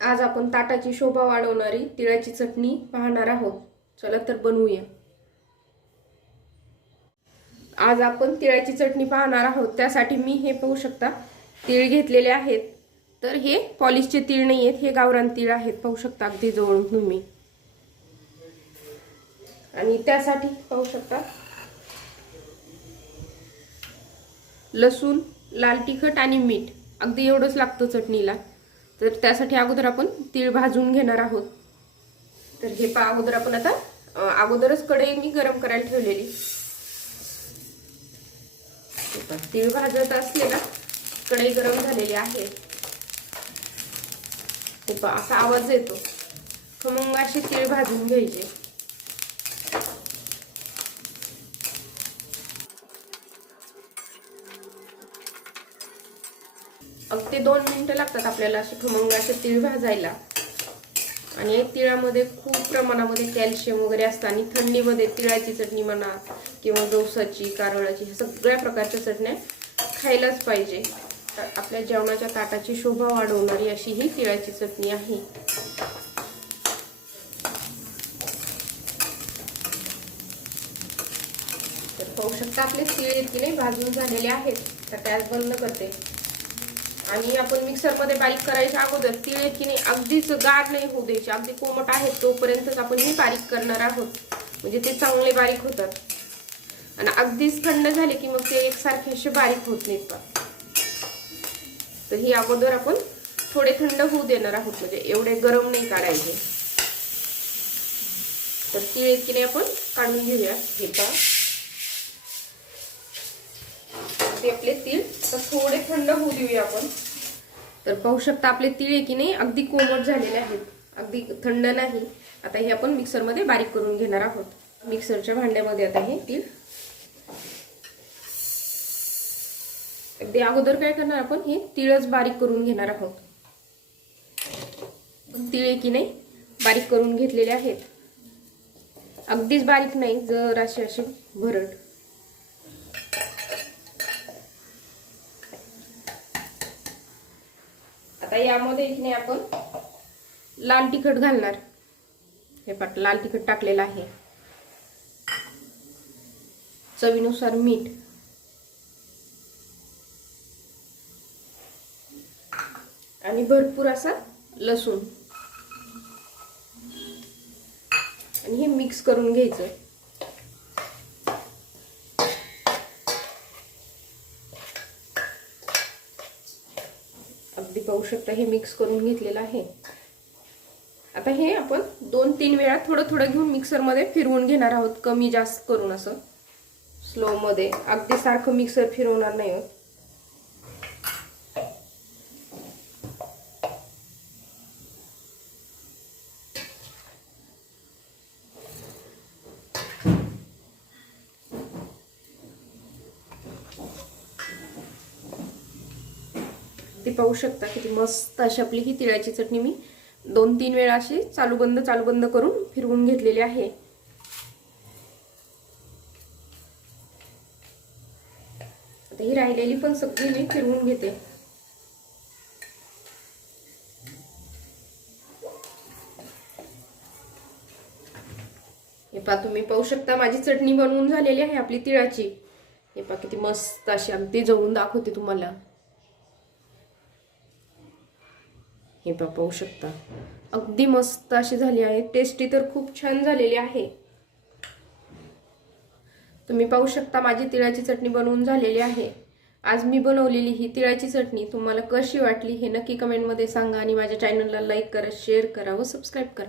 आज आपण ताटाची शोभा वाढवणारी तिळाची चटणी पाहणार आहोत. चला तर बनवूया. आज आपण तिळाची चटणी पाहणार आहोत. त्यासाठी मी हे पाहू शकता तीळ घेतलेले आहेत. तर हे पॉलिशचे तीळ नाही आहेत हे गावरान तीळ आहेत. पाहू शकता अगदी जवळून तुम्ही. आणि त्यासाठी पाहू शकता लसूण लाल तिखट आणि मीठ. अगदी एवढंच लागतं चटणीला. तर त्यासाठी अगोदर आपण तीळ भाजून घेणार आहोत. तर हे पा अगोदर आपण आता अगोदरच कढई मी गरम करायला ठेवलेली. तीळ भाजत असलेला कढई गरम झालेली आहे. पहा असा आवाज येतो. मग असे तीळ भाजून घ्यायचे. अगदी दोन मिनटं लागतात आपल्याला असे खमंग असे तीळ भाजायला. आणि तिळामध्ये खूप प्रमाणामध्ये कॅल्शियम वगैरे असतं आणि थंडीमध्ये तिळाची चटणी म्हणा किंवा जवसाची कारळाची ह्या सगळ्या प्रकारच्या चटण्या खायलाच पाहिजे. तर आपल्या जेवणाच्या ताटाची शोभा वाढवणारी अशी ही तिळाची चटणी आहे. तर पाहू शकता आपले तिळ इतके नाही भाजून झालेले आहेत. तर त्यास बंद करते. आणि आपण मिक्सरमध्ये बारीक करायच्या अगोदर तिळ की नाही अगदीच गार नाही होऊ द्यायचे. अगदी कोमट आहेत तोपर्यंतच आपण हे बारीक करणार आहोत. म्हणजे ते चांगले बारीक होतात. आणि अगदीच थंड झाले की मग ते एकसारखे असे बारीक होत नाहीत पण. तर ही अगोदर आपण थोडे थंड होऊ देणार आहोत. म्हणजे एवढे गरम नाही काढायचे. तर तिळ की नाही आपण काढून घेऊया हे पा ते आपले तीळ. तर थोडे थंड होऊ देऊया आपण. तर पाहू शकता आपले तीळ आहे की नाही अगदी कोमट झालेले आहेत. अगदी थंड नाही. आता हे आपण मिक्सरमध्ये बारीक करून घेणार आहोत. मिक्सरच्या भांड्यामध्ये आता हे तीळ. अगदी अगोदर काय करणार आपण हे तीळच बारीक करून घेणार आहोत. तीळ आहे की नाही बारीक करून घेतलेले आहेत. अगदीच बारीक नाही जर असे असे भरड. यामध्ये इथे आपण लाल तिखट घालणार. हे पाट लाल तिखट टाकलेलं आहे. चवीनुसार मीठ. आणि भरपूर असा लसूण. आणि हे मिक्स करून घ्यायचं अगदी पाहू शकता हे मिक्स करून घेतलेलं आहे. आता हे आपण दोन तीन वेळा थोडं थोडं घेऊन मिक्सरमध्ये फिरवून घेणार आहोत कमी जास्त करून असं. स्लोमध्ये अगदी सारखं मिक्सर फिरवणार नाही ते पाहू शकता किती मस्त अशी आपली ही तिळाची चटणी मी दोन तीन वेळा अशी चालू बंद चालू बंद करून फिरवून घेतलेली आहे. आता ही राहिलेली पण सगळी मी फिरवून घेते. हे पा तुम्ही पाहू शकता माझी चटणी बनवून झालेली आहे आपली तिळाची. हे पा किती मस्त अशी अगदी जवळून दाखवते तुम्हाला. हे पहा पाहू शकता. अगदी मस्त अशी झाली आहे. टेस्टी तर खूप छान झालेली आहे. तुम्ही पाहू शकता माझी तिळाची चटणी बनवून झालेली आहे. आज मी बनवलेली ही तिळाची चटणी तुम्हाला कशी वाटली हे नक्की कमेंटमध्ये सांगा आणि माझ्या चॅनलला लाईक करा शेअर करा व सबस्क्राईब करा.